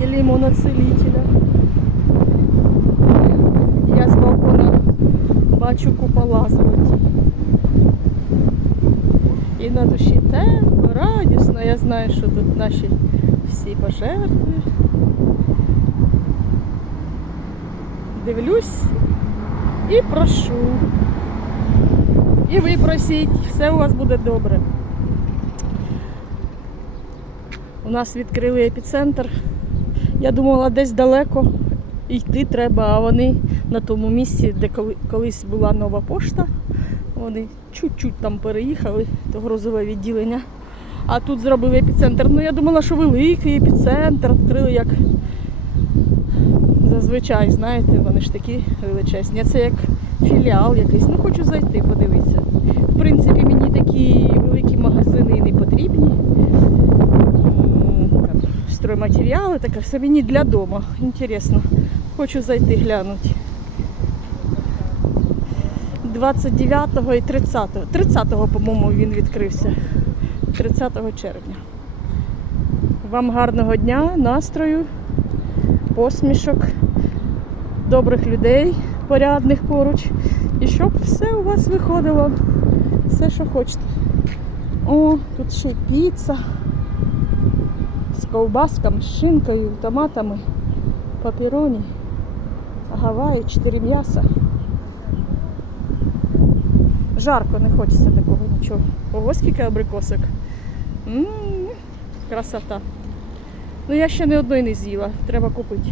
лимоноцелителя. Я з балкона бачу купола золоті. І на душі тепло, радісно. Я знаю, що тут наші всі пожертви. Дивлюсь і прошу. І ви просіть, все у вас буде добре. У нас відкрили епіцентр. Я думала, десь далеко йти треба, а вони на тому місці, де колись була нова пошта. Вони чуть-чуть там переїхали, то грузове відділення. А тут зробили епіцентр. Ну я думала, що великий епіцентр відкрили як зазвичай, знаєте, вони ж такі величезні. Це як філіал якийсь. Ну хочу зайти, подивитися. В принципі, мені такі великі магазини не потрібні. Стройматеріали, таке все мені для дому. Інтересно. Хочу зайти глянути. 29 і 30. 30, по-моєму, він відкрився. 30 червня. Вам гарного дня, настрою, посмішок, добрих людей, порядних поруч. І щоб все у вас виходило. Все, що хочете. О, тут ще й піца з ковбасками, з шинкою, томатами, папіроні, гаваї, чотири м'яса. Жарко, не хочеться такого нічого. Ого, скільки абрикосок. м красота. Ну я ще не одної не з'їла, треба купити.